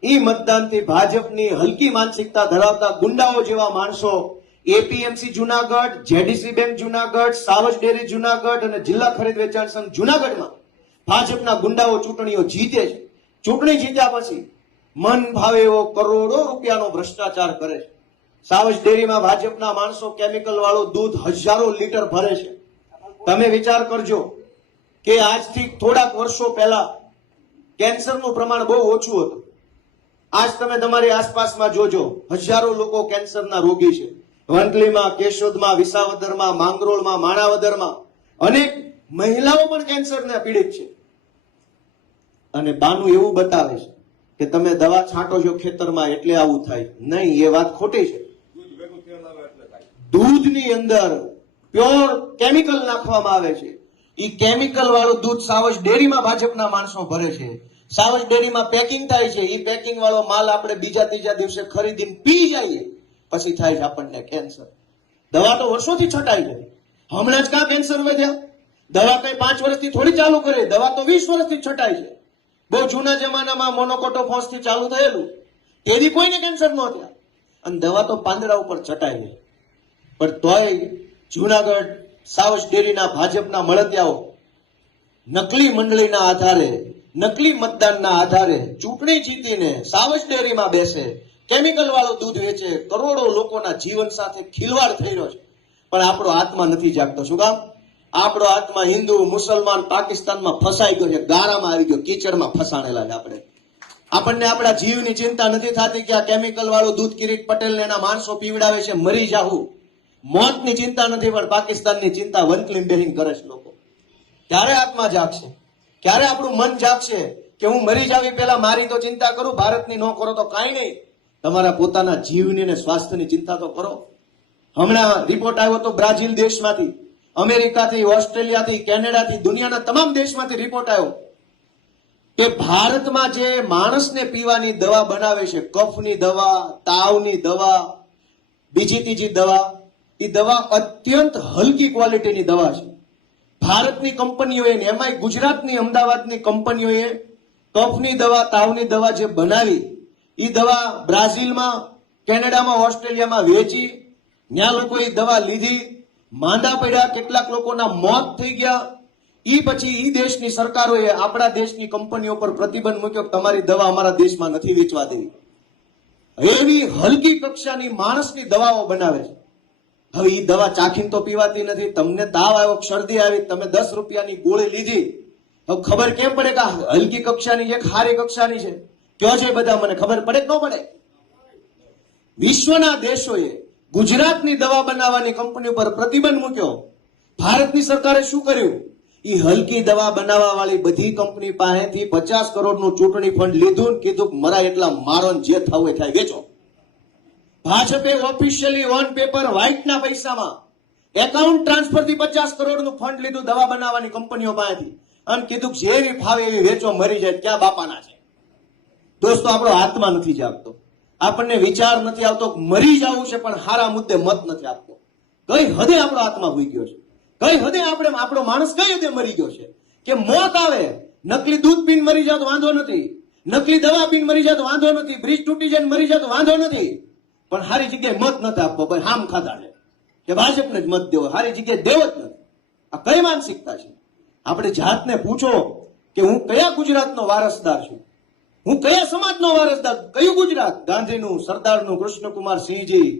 ઈ મતદાનથી ભાજપની હલકી માનસિકતા ધરાવતા ગુંડાઓ જેવા માણસો APMC Junagadh, JDC bank Junagadh, Savaj dairy Junagadh અને જિલ્લા ખરીદ વેચાણ સંઘ જુનાગઢમાં ભાજપના ગુંડાઓ ચૂંટણીઓ જીતે છે. ચૂંટણી જીત્યા પછી મન ભાવે એવો કરોડો રૂપિયાનો ભ્રષ્ટાચાર કરે છે. સાવજ ડેરીમાં ભાજપના માણસો કેમિકલ વાળું દૂધ હજારો લીટર ભરે છે. તમે વિચાર કરજો કે આજથી થોડાક વર્ષો પહેલા કેન્સરનું પ્રમાણ બહુ ઓછું હતું. આજ તમે તમારી આસપાસમાં જોજો, હજારો લોકો કેન્સરના રોગી છે. વંથલીમાં, કેશોદમાં, વિસાવદરમાં, માંગરોળમાં, માણાવદરમાં અનેક મહિલાઓ પણ કેન્સરને પીડિત છે. અને બાનું એવું બતાવે છે કે તમે દવા છાંટો છો ખેતરમાં એટલે આવું થાય. નહીં, એ વાત ખોટી છે. દૂધની અંદર પ્યોર કેમિકલ નાખવામાં આવે છે. ઈ કેમિકલ વાળું દૂધ સાવજ ડેરીમાં ભાજપના માણસો ભરે છે. સાવજ ડેરીમાં પેકિંગ થાય છે. ઈ પેકિંગ વાળો માલ આપણે બીજા ત્રીજા દિવસે ખરીદીને પી જઈએ પછી થાય છે આપણને કેન્સર. દવા તો વર્ષોથી છટાઈ છે. હમણાં જ કાં કેન્સર વધ્યા? દવા કઈ 5 વર્ષથી થોડી ચાલુ કરે, દવા તો 20 વર્ષથી છટાઈ છે. બહુ જૂના જમાનામાં મોનોકોટોફોસ થી ચાલુ થયેલું, તેથી કોઈને કેન્સર ન થયા. અને દવા તો પાંદડા ઉપર છટાઈ ગઈ. પણ તોય જુનાગઢ સાવજ ડેરીના ભાજપના મળતિયાઓ નકલી મંડળીના આધારે, નકલી મતદાનના આધારે ચૂંટણી જીતીને સાવજ ડેરીમાં બેસે, કેમિકલ વાળું દૂધ વેચે, કરોડો લોકોના જીવન સાથે ખિલવાડ થઈ રહ્યો છે. પણ આપણો આત્મા નથી જાગતો. શું કામ? આપણો આત્મા હિન્દુ, મુસલમાન, પાકિસ્તાનમાં ફસાઈ ગયો છે, ગારામાં આવી ગયો, કીચડમાં ફસાણેલા છે. આપણને આપણા જીવની ચિંતા નથી થતી કે આ કેમિકલ વાળું દૂધ કિરીટ પટેલ ને એના માણસો પીવડાવે છે, મરી જાવું. મોતની ચિંતા નથી, પણ પાકિસ્તાનની ચિંતા વંતલીમ બેહીને કરે છે લોકો. ક્યારે આત્મા જાગશે? ક્યારે આપણું મન જાગશે કે હું મરી જાવી પહેલા મારી તો ચિંતા કરું, ભારતની ન કરો તો કાંઈ નહીં, તમારા પોતાના જીવની અને સ્વાસ્થ્યની ચિંતા તો કરો. હમણાં રિપોર્ટ આવ્યો તો બ્રાઝિલ દેશમાંથી, અમેરિકાથી, ઓસ્ટ્રેલિયાથી, કેનેડાથી, દુનિયાના તમામ દેશમાંથી રિપોર્ટ આવ્યો કે ભારતમાં જે માણસને પીવાની દવા બનાવે છે, કફની દવા, તાવની દવા, બીજી ત્રીજી દવા, એ દવા અત્યંત હલકી ક્વોલિટીની દવા છે. ભારતની કંપનીઓએ, એમાંય ગુજરાતની અમદાવાદની કંપનીઓએ કફની દવા, તાવની દવા જે બનાવી, એ દવા બ્રાઝિલમાં, કેનેડામાં, ઓસ્ટ્રેલિયામાં વેચી, ત્યાં લોકોએ દવા લીધી, માંદા પડ્યા, કેટલાક લોકોના મોત થઈ ગયા. ઈ પછી ઈ દેશની સરકારોએ આપણા દેશની કંપનીઓ પર પ્રતિબંધ મૂક્યો કે તમારી દવા અમારા દેશમાં નથી વેચવા દેવી. એવી હલકી કક્ષાની માણસની દવાઓ બનાવે છે. હવે ઈ દવા ચાખીને તો પીવાતી નથી. તમને તાવ આવ્યો, શરદી આવી, તમે 10 રૂપિયાની ગોળી લીધી, હવે ખબર કેમ પડે કે હલકી કક્ષાની છે, ખારી કક્ષાની છે? કયો છે બધા, મને ખબર પડે કે ન પડે? વિશ્વના દેશોએ ગુજરાતની દવા બનાવવાની કંપની પર પ્રતિબંધ મૂક્યો. ભારતની સરકારે શું કર્યું? એ હલકી દવા બનાવવા વાળી બધી કંપની પાસેથી 50 કરોડનું ચૂંટણી ફંડ લીધું, કીધું મરા એટલા મારો, જે થવું એ થાય વેચો. ભાજપે ઓફિશિયલી ઓન પેપર વ્હાઇટના પૈસામાં એકાઉન્ટ ટ્રાન્સફરથી 50 કરોડનું ફંડ લીધું દવા બનાવવાની કંપનીઓ પાસેથી, અને કીધું જેવી ફાવે એવી વેચો, મરી જાય. ક્યાં બાપાના છે? દોસ્તો, આપણો આત્મા નથી જાગતો, આપણને વિચાર નથી આવતો, મરી જવું છે પણ હારા મુદ્દે મત નથી આપતો. કઈ હદે આપણો આત્મા ભૂઈ ગયો છે? કઈ હદે આપણો માણસ કઈ હદે મરી ગયો છે કે મોત આવે, નકલી દૂધ પીને મરી જાવ તો વાંધો નથી, નકલી દવા પીને મરી જાવ તો વાંધો નથી, બ્રિજ તૂટી જાય મરી જાવ તો વાંધો નથી, પણ હારી જગ્યાએ મત નથી આપવો. ભાઈ હામ ખાધા છે કે ભાજપને જ મત દેવો, હારી જગ્યાએ દેવો જ નથી. આ કઈ માનસિકતા છે? આપણે જાતને પૂછો કે હું કયા ગુજરાતનો વારસદાર છું, હું કયા સમાજનો વારસદાર? કયું ગુજરાત? ગાંધીનું, સરદારનું, કૃષ્ણકુમાર સિંહજી,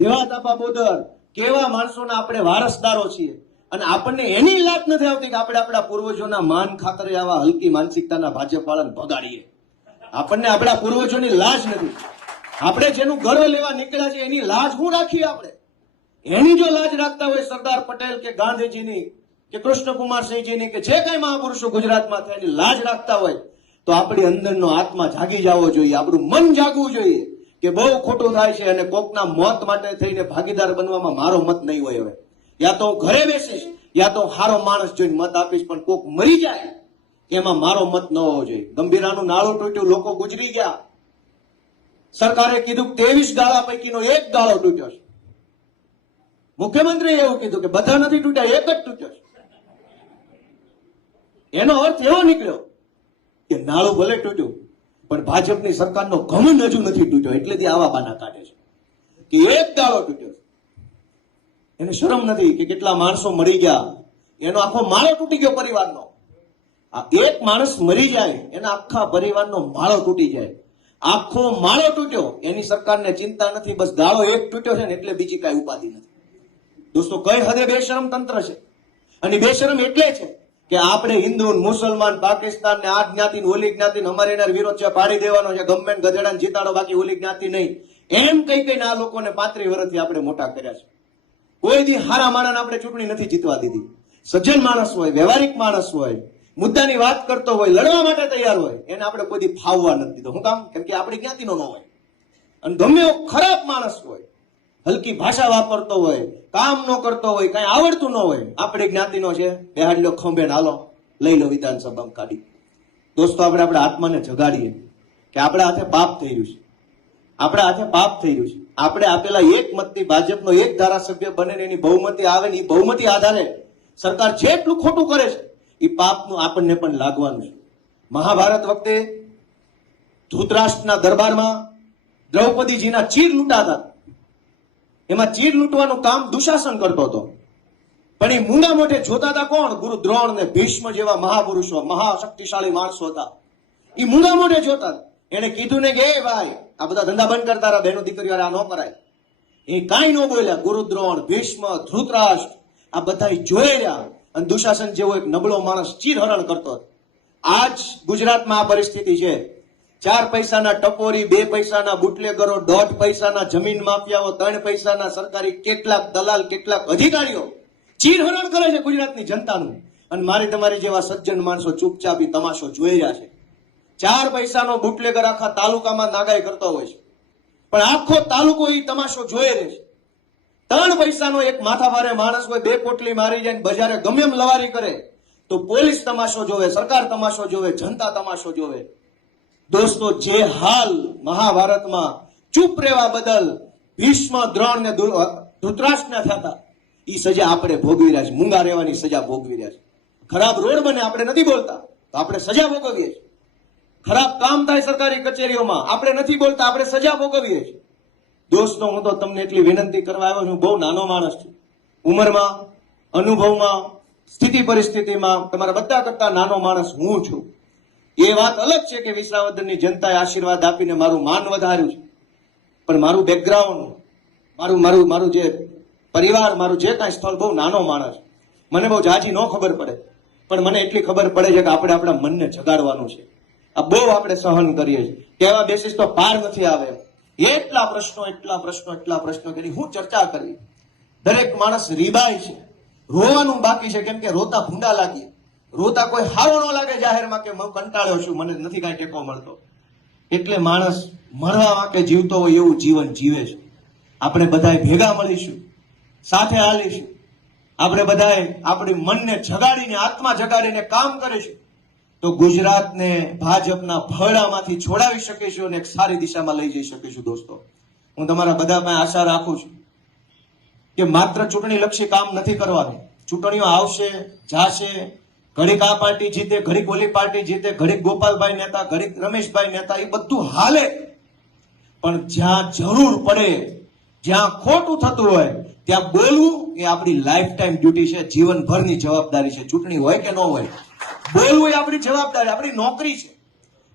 દેવાતાપા બોદર, કેવા માણસોના આપણે વારસદારો છીએ. અને આપણને એની લાત નથી આવતી કે આપણે આપણા પૂર્વજોના માન ખાતરે આવા હલકી માનસિકતાના ભાજપ વાળાને ભગાડીએ. આપણને આપણા પૂર્વજોની લાજ નથી. આપણે જેનું ગર્વ લેવા નીકળ્યા છે એની લાજ શું રાખીએ? આપણે એની જો લાજ રાખતા હોય સરદાર પટેલ કે ગાંધીજીની કે કૃષ્ણકુમાર સિંહજીની કે જે કઈ મહાપુરુષો ગુજરાતમાં થયા એની લાજ રાખતા હોય તો આપણી અંદરનો આત્મા જાગી જવો જોઈએ, આપણું મન જાગવું જોઈએ કે બહુ ખોટું થાય છે અને કોકના મોત માટે થઈને ભાગીદાર બનવામાં મારો મત નહીં હોય. હવે યા તો ઘરે બેસીશ, યા તો હારો માણસ જોઈને મત આપીશ, પણ કોક મરી જાય એમાં મારો મત ન હોવો જોઈએ. ગંભીરાનું નાળું તૂટ્યું, લોકો ગુજરી ગયા. સરકારે કીધું 23 ગાળા પૈકીનો એક ગાળો તૂટ્યો છે. મુખ્યમંત્રીએ એવું કીધું કે બધા નથી તૂટ્યા, એક જ તૂટ્યો છે. એનો અર્થ એવો નીકળ્યો કે નાળું ભલે તૂટ્યું પણ ભાજપની સરકારનો ઘમંડ હજુ નથી તૂટ્યો, એટલેથી આવા બાના કાઢે છે કે એક ગાળો તૂટ્યો. એને શરમ નથી કે કેટલા માણસો મરી ગયા, એનો આખો માળો તૂટી ગયો પરિવારનો. આ એક માણસ મરી જાય એના આખા પરિવારનો માળો તૂટી જાય, આખો માળો તૂટ્યો. એની સરકારને ચિંતા નથી, બસ ગાળો એક તૂટ્યો છે ને એટલે બીજી કઈ ઉપાધિ નથી. દોસ્તો, કઈ હદે બેશરમ તંત્ર છે. અને બેશરમ એટલે છે કે આપણે હિન્દુ, મુસલમાન, પાકિસ્તાન ને આ જ્ઞાતિ ઓલી જ્ઞાતિ અમારે એના વિરોધ છે, પાડી દેવાનો છે, ગમે ગધેડાને જીતાડો, બાકી ઓલી જ્ઞાતિ નહીં, એમ કઈ કઈ આ લોકોને 35 વર્ષથી આપણે મોટા કર્યા છે. કોઈ દી હારા માણસ આપણે ચૂંટણી નથી જીતવા દીધી. સજ્જન માણસ હોય, વ્યવહારિક માણસ હોય, મુદ્દાની વાત કરતો હોય, લડવા માટે તૈયાર હોય, એને આપણે કોઈ દી ફાવવા નથી દીધો. શું કામ? કેમ કે આપણી જ્ઞાતિનો ન હોય. અને ગમે એવો ખરાબ માણસ હોય, હલકી ભાષા વાપરતો હોય, કામ ન કરતો હોય, કઈ આવડતું ન હોય, આપણી જ્ઞાતિનો છે, બેહાડી લો ખંભે હાલો, લઈ લો વિધાનસભામાં કાઢી. દોસ્તો, આપણે આપણા આત્માને જગાડીએ કે આપણા હાથે પાપ થઈ રહ્યું છે, આપણા હાથે પાપ થઈ રહ્યું છે. આપણે આપેલા એક મતથી ભાજપનો એક ધારાસભ્ય બને ને એની બહુમતી આવે ને એ બહુમતી આધારે સરકાર જેટલું ખોટું કરે છે એ પાપનું આપણને પણ લાગવાનું છે. મહાભારત વખતે ધૃતરાષ્ટ્રના દરબારમાં દ્રૌપદીજીના ચીર લૂંટાતા, એમાં ચીર લૂંટવાનું કામ દુશાસન કરતો હતો. પણ એ મૂંગા મોઢે જોતા હતા કોણ? ગુરુ દ્રોણ ને ભીષ્મ જેવા મહાપુરુષો, મહાશક્તિશાળી માણસો હતા. એ મૂંગા મોઢે જોતા. એને કીધું ને કે એ ભાઈ આ બધા ધંધા બંધ કરતા રહ્યા, બહેનો દીકરીઓ આ ન કરાય. એ કાંઈ ન બોલ્યા. ગુરુ દ્રોણ, ભીષ્મ, ધૃતરાષ્ટ્ર આ બધા જોઈ રહ્યા અને દુશાસન જેવો એક નબળો માણસ ચીરહરણ કરતો હતો. આજ ગુજરાતમાં આ પરિસ્થિતિ છે 4 પૈસાના ટપોરી, 2 પૈસાના બુટલેગરો, 1.5 પૈસાના જમીન માફિયાઓ, 3 પૈસાના સરકારી કેટલાક દલાલ, કેટલાક અધિકારીઓ ચીરહરણ કરે છે ગુજરાતની જનતાનું, અને મારી તમારી જેવા સજ્જન માણસો ચૂપચાપ ઈ તમાશો જોઈ રહ્યા છે. 4 પૈસાનો બુટલેગર આખા તાલુકામાં નાગાઈ કરતો હોય છે, પણ આખો તાલુકો ઈ તમાશો જોઈ રહે છે. 3 પૈસાનો એક માથાભારે માણસ હોય, 2 પોટલી મારી જાય, બજારે ગમે એમ લવારી કરે તો પોલીસ તમાશો જોવે, સરકાર તમાશો જોવે, જનતા તમાશો જોવે. દોસ્તો, જે હાલ મહાભારતમાં ચૂપ રહેવા બદલ ભીષ્મ, દ્રોણ ને ધૃતરાષ્ટ્રને થતા, ઈ સજા આપણે ભોગવી રહ્યા છે. મૂંગા રહેવાની સજા ભોગવી રહ્યા છે. ખરાબ રોડ બને, આપણે નથી બોલતા તો આપણે સજા ભોગવીએ છીએ. ખરાબ કામ થાય સરકારી કચેરીઓમાં, આપણે નથી બોલતા, આપણે સજા ભોગવીએ છીએ. દોસ્તો, હું તો તમને એટલી વિનંતી કરવા આવ્યો છું, બહુ નાનો માણસ છું, ઉંમરમાં, અનુભવમાં, સ્થિતિ પરિસ્થિતિમાં તમારા બધા કરતા નાનો માણસ હું છું. એ વાત અલગ છે કે વિસાવદરની જનતાએ આશીર્વાદ આપીને મારું માન વધાર્યું છે, પણ મારું બેકગ્રાઉન્ડ, મારું જે પરિવાર, મારું જે કાંઈ સ્થળ, બહુ નાનો માણસ. મને બહુ જાજી ન ખબર પડે, પણ મને એટલી ખબર પડે છે કે આપણે આપણા મનને જગાડવાનું છે. આ બહુ આપણે સહન કરીએ છીએ, કહેવા બેસીસ તો પાર નથી આવે. એટલા પ્રશ્નો કરી હું ચર્ચા કરી. દરેક માણસ રીબાય છે, રોવાનું બાકી છે, કેમ કે રોતા ભૂંડા લાગીએ. રોતા કોઈ હારો ન લાગે જાહેરમાં કે હું કંટાળ્યો છું, મને નથી કાંઈ ટેકો મળતો. એટલે માણસ મરવા વાંકે જીવતો હોય એવું જીવન જીવે છે. આપણે બધાએ ભેગા મળીશું, સાથે હાલીશું, આપણે બધાએ આપણી મનને જગાડીને, આત્મા જગાડીને કામ કરીશું તો ગુજરાતને ભાજપના ભરડામાંથી છોડાવી શકીશું અને એક સારી દિશામાં લઈ જઈ શકીશું. દોસ્તો, હું તમારા બધા પાસે આશા રાખું છું કે માત્ર ચૂંટણી લક્ષી કામ નથી કરવાનું. ચૂંટણીઓ આવશે, જાશે, ઘડીક આ પાર્ટી જીતે, ઘડીક ઓલી પાર્ટી જીતે, ઘડીક ગોપાલભાઈ નેતા, ઘડીક રમેશભાઈ નેતા, એ બધું હાલે, પણ જ્યાં જરૂર પડે, જ્યાં ખોટું થતું હોય ત્યાં બોલવું એ આપણી લાઈફ ટાઈમ ડ્યુટી છે, જીવનભરની જવાબદારી છે. ચૂંટણી હોય કે ન હોય, બોલવું એ આપણી જવાબદારી, આપણી નોકરી છે.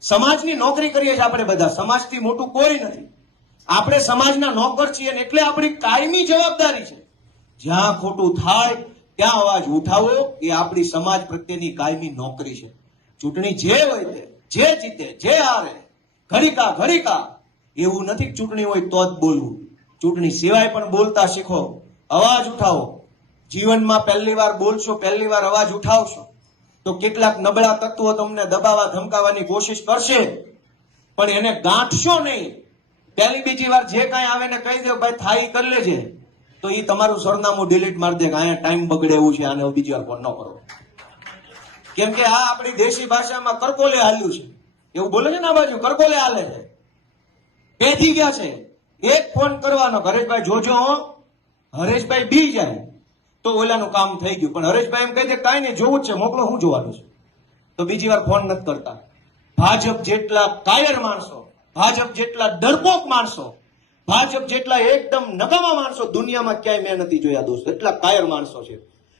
સમાજની નોકરી કરીએ છીએ આપણે બધા, સમાજથી મોટું કોઈ નથી. આપણે સમાજના નોકર છીએ ને એટલે આપણી કાયમી જવાબદારી છે. જ્યાં ખોટું થાય ત્યાં અવાજ ઉઠાવો એ આપણી સમાજ પ્રત્યેની કાયમી નોકરી છે. ચૂંટણી જે હોય તે, જે જીતે, જે હારે, ઘડીકા એવું નથી કે ચૂંટણી હોય તો જ બોલવું. ચૂંટણી સિવાય પણ બોલતા શીખો, અવાજ ઉઠાવો. જીવનમાં પહેલી વાર બોલશો, પહેલી વાર અવાજ ઉઠાવશો તો કેટલાક નબળા તત્વો તમને દબાવવા, ધમકાવવાની કોશિશ કરશે, પણ એને ગાંઠશો નહીં. પહેલી બીજી વાર જે કાંઈ આવે ને કહી દો, ભાઈ થાય કરી લેજે, તો એ તમારું સરનામું ડિલીટ મારી દે કે અહીંયા ટાઈમ બગડે એવું છે, આને બીજી વાર ફોન ન કરો. કેમ કે આ આપણી દેશી ભાષામાં કરકોલે હાલ્યું છે, એવું બોલે છે ને આ બાજુ, કરકોલે હાલે છે, પેથી ગયા છે. એક ફોન કરવાનો, હરેશભાઈ જોજો, હરેશભાઈ બી જાય તો ઓલાનું કામ થઈ ગયું, પણ હરેશભાઈ એમ કહી દે કાંઈ નહીં, જોવું જ છે, મોકલો, શું જોવાનું છે, તો બીજી વાર ફોન નથી કરતા. ભાજપ જેટલા કાયર માણસો, ભાજપ જેટલા ડરપોક માણસો, ભાજપ જેટલા એકદમ નકામા માણસો દુનિયામાં ક્યાંય મેં નથી જોયા દોસ્તો. એટલા કાયર માણસો છે,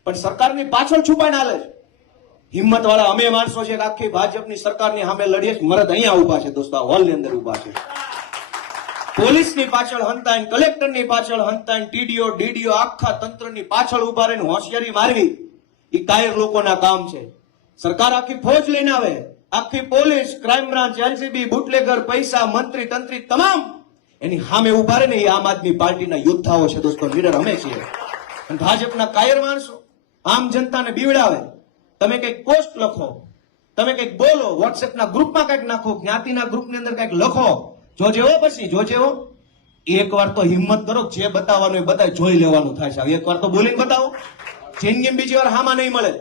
પણ સરકારની પાછળ છુપાઈને હાલે છે. હિંમત વાળા અમે માણસો છે, આખી ભાજપની સરકારની સામે લડીએ. મરદ અહીંયા ઉભા છે દોસ્તો, આ હોલની અંદર ઉભા છે. પોલીસની પાછળ હંતાઈને, કલેક્ટરની પાછળ હંતાઈને, ટીડીઓ, ડીડીઓ, આખા તંત્રની પાછળ ઉભા રહીને હોશિયારી મારવી એ કાયર લોકોના કામ છે. સરકાર આખી ફોજ લઈને આવે, આખી police, crime branch, LCB, bootlegger, પૈસા, મંત્રી તંત્રી તમામ એની સામે ઉભા રહે ને એ આમ આદમી પાર્ટીના યોદ્ધાઓ છે દોસ્તો, લીડર અમે છીએ. અને ભાજપના કાયર માણસો આમ જનતાને બીવડાવે. તમે કઈક પોસ્ટ લખો, તમે કઈક બોલો, વોટ્સએપના ગ્રુપમાં કઈક નાખો, જ્ઞાતિના ગ્રુપની અંદર કઈક લખો, જોજેવો પછી જોજેવો. એક વાર તો હિંમત કરો, જે બતાવવાનું એ બધા જોઈ લેવાનું થાય છે. એક વાર તો બોલીને બતાવો, જિંદગી બીજી વાર હામાં નહીં મળે.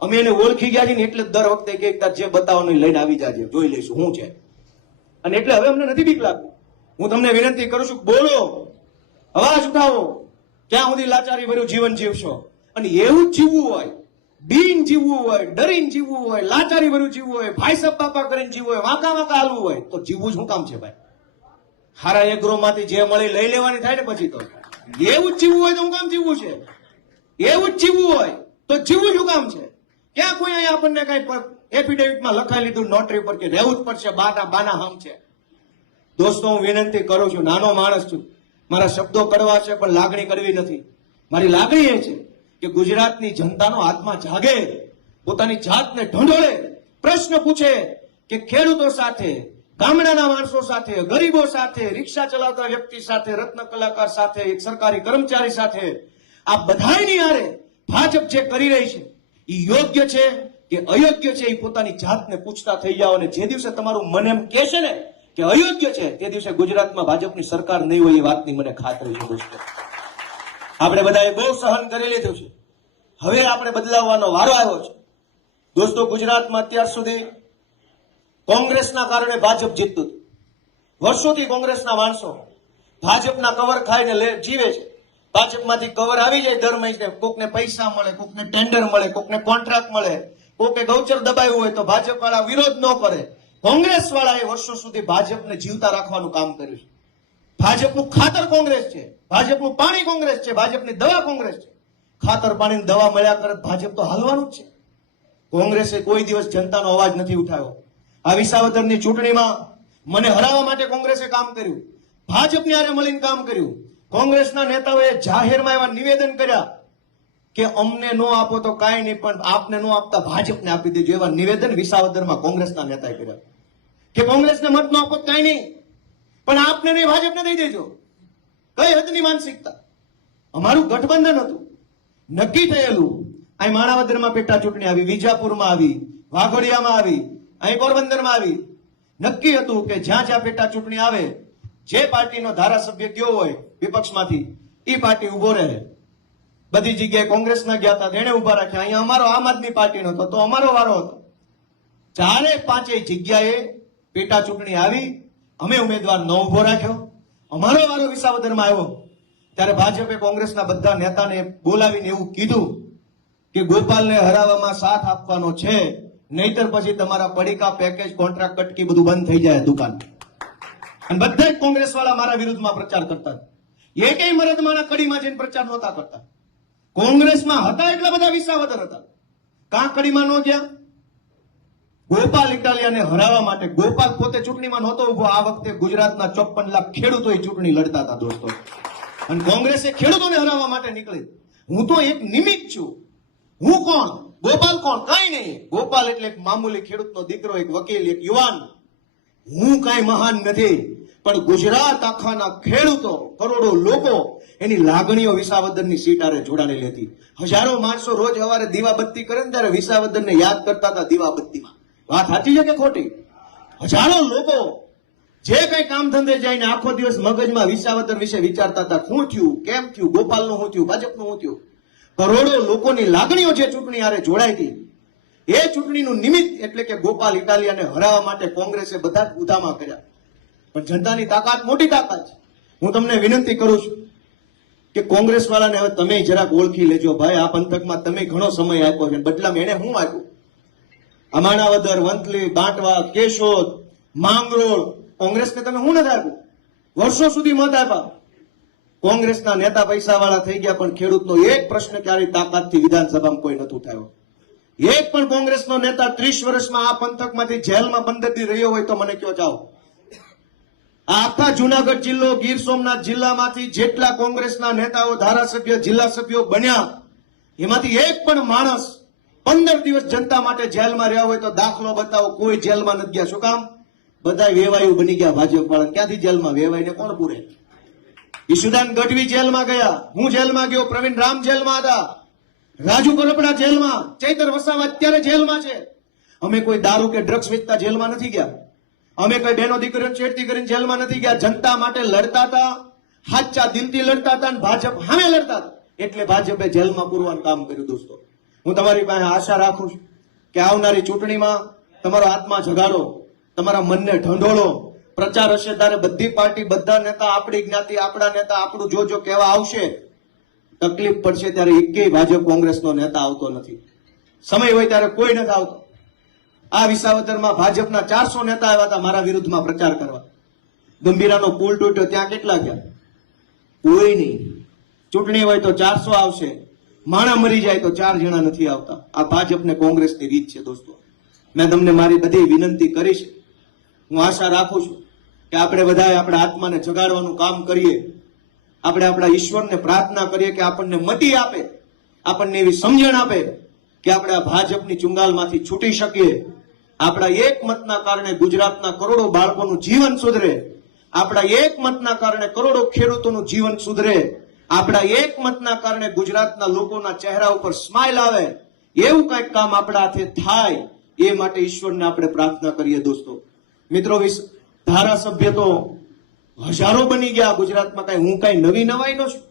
અમે એને ઓળખી ગયા છીએ ને એટલે દર વખતે કે જે બતાવવાનું લઈને આવી જાજે, જોઈ લઈશું શું છે. અને એટલે હવે અમને નથી બીક લાગતી. હું તમને વિનંતી કરું છું, બોલો, અવાજ ઉઠાવો. ક્યાં સુધી લાચારી ભર્યું જીવન જીવશો? અને એવું જ જીવવું હોય, બીન જીવવું હોય, ડરીને જીવવું હોય, લાચારી ભર્યું જીવવું હોય, ભાઈ સબ બાપા કરીને જીવવું હોય, વાંકા હાલવું હોય, તો જીવવું શું કામ છે ભાઈ? હારા એગ્રો માંથી જે મળી લઈ લેવાની થાય ને પછી તો. એવું જ જીવવું હોય તો શું કામ જીવવું છે? એવું જ જીવવું હોય તો જીવવું શું કામ છે? ક્યાં કોઈ અહીંયા આપણને કઈ એફિડેવિટમાં લખાઈ લીધું નોટરી પર કે રહેવું જ પડશે, બાના હમ છે. દોસ્તો, હું વિનંતી કરું છું, નાનો માણસ છું, મારા શબ્દો કડવા છે પણ લાગણી કરવી નથી. મારી લાગણી એ છે કે ગુજરાતની જનતાનો આત્મા જાગે, પોતાની જાતને ઢંઢોળે, પ્રશ્ન પૂછે કે ખેડૂતો સાથે, ગામડાના માણસો સાથે, ગરીબો સાથે, રિક્ષા ચલાવતા વ્યક્તિ સાથે, રત્ન કલાકાર સાથે, એક સરકારી કર્મચારી સાથે, આ બધાની હારે ભાજપ જે કરી રહી છે એ યોગ્ય છે કે અયોગ્ય છે એ પોતાની જાતને પૂછતા થઈ જાઓ. અને જે દિવસે તમારું મન એમ કહે છે ને કે અયોગ્ય છે, તે દિવસે ગુજરાતમાં ભાજપની સરકાર નહીં હોય એ વાતની મને ખાતરી છે દોસ્તો. આપણે બધાએ બહુ સહન કરી લીધું છે, હવે આપણે બદલાવવાનો વારો આવ્યો છે દોસ્તો. ગુજરાતમાં અત્યાર સુધી કોંગ્રેસના કારણે ભાજપ જીતતું હતું. વર્ષોથી કોંગ્રેસના માણસો ભાજપના કવર ખાઈને જીવે છે. ભાજપમાંથી કવર આવી જાય દર મહિને, કોકને પૈસા મળે, કોકને ટેન્ડર મળે, કોકને કોન્ટ્રાક્ટ મળે, કોકે ગૌચર દબાવ્યું હોય તો ભાજપ વાળા વિરોધ ન કરે. કોંગ્રેસ વાળાએ વર્ષો સુધી ભાજપને જીવતા રાખવાનું કામ કર્યું છે. ભાજપનું ખાતર કોંગ્રેસ છે, ભાજપનું પાણી કોંગ્રેસ છે, ભાજપની દવા કોંગ્રેસ છે. ખાતર પાણીની દવા મળ્યા કરે ભાજપ તો હાલવાનું જ છે. કોંગ્રેસે કોઈ દિવસ જનતાનો અવાજ નથી ઉઠાવ્યો. આ વિસાવદરની ચૂંટણીમાં મને હરાવવા માટે કોંગ્રેસે કામ કર્યું, ભાજપની હારે મળીને કામ કર્યું. કોંગ્રેસના નેતાઓએ જાહેરમાં એવા નિવેદન કર્યા કે અમને નો આપો તો કાંઈ નહીં, પણ આપને નો આપતા ભાજપને આપી દેજો, એવા નિવેદન વિસાવદરમાં કોંગ્રેસના નેતાએ કર્યા. કે કોંગ્રેસને મત નો આપો કાંઈ નહીં, પણ આપને નહીં ભાજપને દઈ દેજો. કઈ હદની માનસિકતા! અમારું ગઠબંધન હતું, નક્કી થયેલું. અહીં માણાવદરમાં પેટા ચૂંટણી આવી, વિજાપુરમાં આવી, વાઘોડિયામાં આવી, અહીં પોરબંદરમાં આવી. નક્કી હતું કે જ્યાં જ્યાં પેટા ચૂંટણી આવે, જે પાર્ટીનો ધારાસભ્ય ગયો હોય વિપક્ષમાંથી એ પાર્ટી ઉભો રહે. બધી જગ્યાએ કોંગ્રેસના ગયા હતા, તેને ઉભા રાખ્યા. અહીંયા અમારો આમ આદમી પાર્ટીનો હતો તો અમારો વારો હતો. ચારે પાંચેય જગ્યાએ પેટા ચૂંટણી આવી, અમે ઉમેદવાર ન ઉભો રાખ્યો, અમારો વારો વિસાવદરમાં આવ્યો. ત્યારે ભાજપે કોંગ્રેસના બધા નેતાને બોલાવીને એવું કીધું કે ગોપાલને હરાવવામાં સાથ આપવાનો છે, નહીતર પછી તમારા પડીકા, પેકેજ, કોન્ટ્રાક્ટ, કટકી બધું બંધ થઈ જાય દુકાન. અને બધા જ કોંગ્રેસ વાળા મારા વિરુદ્ધમાં પ્રચાર કરતા. એકેય મરદમાના કડીમાં જઈને પ્રચાર નહોતા કરતા. કોંગ્રેસમાં હતા એટલા બધા વિસાવદર હતા, કાં કડીમાં ન ગયા. ગોપાલ ઇટાલિયાને હરાવવા માટે ગોપાલ પોતે ચૂંટણીમાં નહોતો ઉભો. આ વખતે ગુજરાતના 54 લાખ ખેડૂતોએ ચૂંટણી લડતા હતા દોસ્તો, અને કોંગ્રેસે ખેડૂતોને હરાવવા માટે નીકળી. હું તો એક નિમિત્ત છું. હું કોણ? ગોપાલ કોણ? કાંઈ નહીં. ગોપાલ એટલે એક મામૂલી ખેડૂતનો દીકરો, એક વકીલ, એક યુવાન. હું કાંઈ મહાન નથી, પણ ગુજરાત આખાના ખેડૂતો, કરોડો લોકો, એની લાગણીઓ વિસાવદરની સીટ આરે જોડાણેલી હતી. હજારો માણસો રોજ સવારે દીવાબત્તી કરે ને ત્યારે વિસાવદરને યાદ કરતા હતા દીવાબત્તીમાં. વાત સાચી છે કે ખોટી? હજારો લોકો જે કઈ કામ ધંધે જઈને આખો દિવસ મગજમાં વિસાવદર વિશે વિચારતા હતા. શું થયું, કેમ થયું, ગોપાલનું શું થયું, ભાજપનું શું થયું. કરોડો લોકોની લાગણીઓ જે ચૂંટણી હારે જોડાઈ હતી, એ ચૂંટણીનું નિમિત્ત એટલે કે ગોપાલ ઇટાલિયાને હરાવવા માટે કોંગ્રેસે બધા જ ઉધામા કર્યા. પણ જનતાની તાકાત મોટી તાકાત છે. હું તમને વિનંતી કરું છું કે કોંગ્રેસ વાળાને હવે તમે જરાક ઓળખી લેજો. ભાઈ, આ પંથકમાં તમે ઘણો સમય આપ્યો છે, બદલામાં એને શું આપ્યું? માણાવદર, વંથલી, બાંટવા, કેશોદ, માંગરોળ, કોંગ્રેસને તમે શું નથી આપ્યું? વર્ષો સુધી મત આપ્યા. કોંગ્રેસના નેતા પૈસા વાળા થઈ ગયા, પણ ખેડૂતનો એક પ્રશ્ન ક્યારેય તાકાતથી વિધાનસભામાં કોઈ નથી ઉઠાવ્યો. એક પણ કોંગ્રેસનો નેતા 30 વર્ષમાં આ પંથકમાંથી જેલમાં 15 દી રહ્યો હોય તો મને કયો જાઓ. આખા જુનાગઢ જિલ્લો, ગીર સોમનાથ જિલ્લામાંથી જેટલા કોંગ્રેસના નેતાઓ, ધારાસભ્ય, જિલ્લા સભ્યો બન્યા, એમાંથી એક પણ માણસ 15 દિવસ જનતા માટે જેલમાં રહ્યા હોય તો દાખલો બતાવો. કોઈ જેલમાં નથી ગયા. શું કામ? બધા વેવાયું બની ગયા ભાજપ વાળા. ક્યાંથી જેલમાં? વેવાઈને કોણ પૂરે? ઈશુદાન ગઢવી જેલમાં ગયા, હું જેલમાં ગયો, પ્રવીણ રામ જેલમાં હતા, રાજુ કરપડા જેલમાં, ચૈતર વસાવા અત્યારે જેલમાં છે. અમે કોઈ દારૂ કે ડ્રગ્સ વેચતા જેલમાં નથી ગયા. અમે કોઈ બહેનો દીકરીઓને છેડતી કરીને જેલમાં નથી ગયા. જનતા માટે લડતા હતા, સાચા દિલથી લડતા હતા, અને ભાજપ સામે લડતા હતા, એટલે ભાજપે જેલમાં પૂરવાનું કામ કર્યું. દોસ્તો, હું તમારી પાસે આશા રાખું છું કે આવનારી ચૂંટણીમાં તમારો આત્મા જગાડો, તમારા મનને ઢંઢોળો. પ્રચાર હશે ત્યારે બધી પાર્ટી, બધા નેતા, આપણી જ્ઞાતિ, આપણા નેતા, આપણું જોજો કહેવા આવશે. તકલીફ પડશે ત્યારે એકેય ભાજપ કોંગ્રેસનો નેતા આવતો નથી. સમય હોય ત્યારે કોઈ નથી આવતો. આ વિસાવદરમાં ભાજપના 400 નેતા આવ્યા હતા મારા વિરુદ્ધમાં પ્રચાર કરવા. ગંભીરાનો પુલ તૂટ્યો, ત્યાં કેટલા ગયા? કોઈ નહીં. ચૂંટણી હોય તો 400 આવશે, માણા મરી જાય તો 4 જણા નથી આવતા. આ ભાજપ ને કોંગ્રેસની રીત છે દોસ્તો. મેં તમને મારી બધી વિનંતી કરી છે. હું આશા રાખું છું કે આપણે બધાએ આપણા આત્માને જગાડવાનું કામ કરીએ. આપણે આપણા ઈશ્વરને પ્રાર્થના કરીએ કે આપણને મતિ આપે, આપણને એવી સમજણ આપે કે આપણે આ ભાજપની ચુંગાલમાંથી છૂટી શકીએ. આપણા એક મતના કારણે ગુજરાતના કરોડો બાળકોનું જીવન સુધરે, આપણા એક મતના કારણે કરોડો ખેડૂતોનું જીવન સુધરે, આપણા એક મતના કારણે ગુજરાતના લોકોના ચહેરા ઉપર સ્માઇલ આવે, એવું કંઈક કામ આપણા હાથે થાય એ માટે ઈશ્વરને આપણે પ્રાર્થના કરીએ. દોસ્તો મિત્રો, ધારાસભ્ય તો હજારો બની ગયા ગુજરાતમાં. હું કઈ નવી નવાઈ નો છું.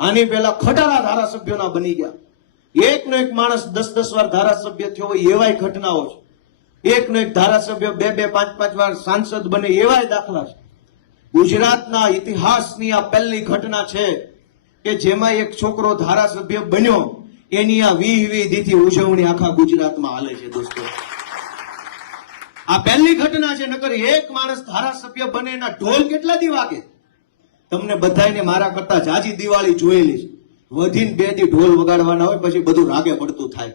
આની પહેલા ખટારા ધારાસભ્યોના બની ગયા. એકનો એક માણસ 10-10 વાર ધારાસભ્ય થયો હોય એવાય ઘટનાઓ છે. એકનો એક ધારાસભ્ય 2-5 વાર સાંસદ બને એવાય દાખલા છે. ગુજરાતના ઇતિહાસની આ પહેલી ઘટના છે કે જેમાં એક છોકરો ધારાસભ્ય બન્યો, એની આ 20 દીથી ઉજવણી આખા ગુજરાતમાં હાલે છે. દોસ્તો, આ પહેલી ઘટના છે. નકર એક માણસ ધારાસભ્ય બને એના ઢોલ કેટલા દી વાગે? તમને બધાને મારા કરતા જાજી દિવાળી જોયેલી છે. વધીને 2 દી ઢોલ વગાડવાના હોય, પછી બધું રાગે પડતું થાય.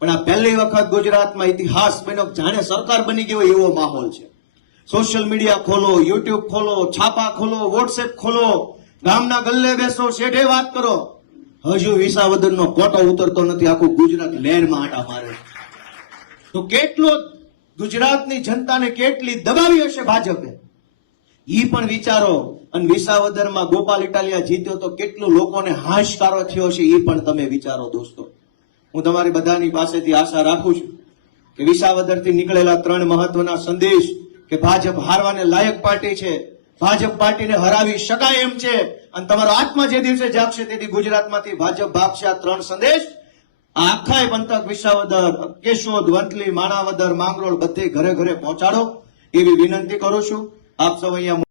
પણ આ પહેલી વખત ગુજરાતમાં ઇતિહાસ બન્યો, જાણે સરકાર બની ગયો એવો માહોલ છે. સોશિયલ મીડિયા ખોલો, યુટ્યુબ ખોલો, છાપા ખોલો, વોટ્સએપ ખોલો, ગામના ગલ્લે બેસો, શેઢે વાત કરો, હજુ વિસાવદરનો કોટો ઉતરતો નથી. આખું ગુજરાત લહેરમાં આટા મારે. તો કેટલો ગુજરાતની જનતાને કેટલી દબાવી હશે ભાજપે, ઈ પણ વિચારો. અને વિસાવદરમાં ગોપાલ ઇટાલિયા જીત્યો તો કેટલું લોકોને હાશકારો થયો છે ઈ પણ તમે વિચારો. દોસ્તો, હું તમારી બધાની પાસેથી આશા રાખું છું કે વિસાવદરથી નીકળેલા 3 મહત્વના સંદેશ કે ભાજપ હારવાને લાયક પાર્ટી છે, ભાજપ પાર્ટીને હરાવી શકાય એમ છે, અને તમારો આત્મા જે દિવસે જાગશે તેથી ગુજરાતમાંથી ભાજપ ભાગશે. આ 3 સંદેશ આખા પંથક વિસાવદર, કેશોદ, વંથલી, માણાવદર, માંગરોળ બધે ઘરે ઘરે પહોંચાડો એવી વિનંતી કરું છું. આપ સૌ અહીંયા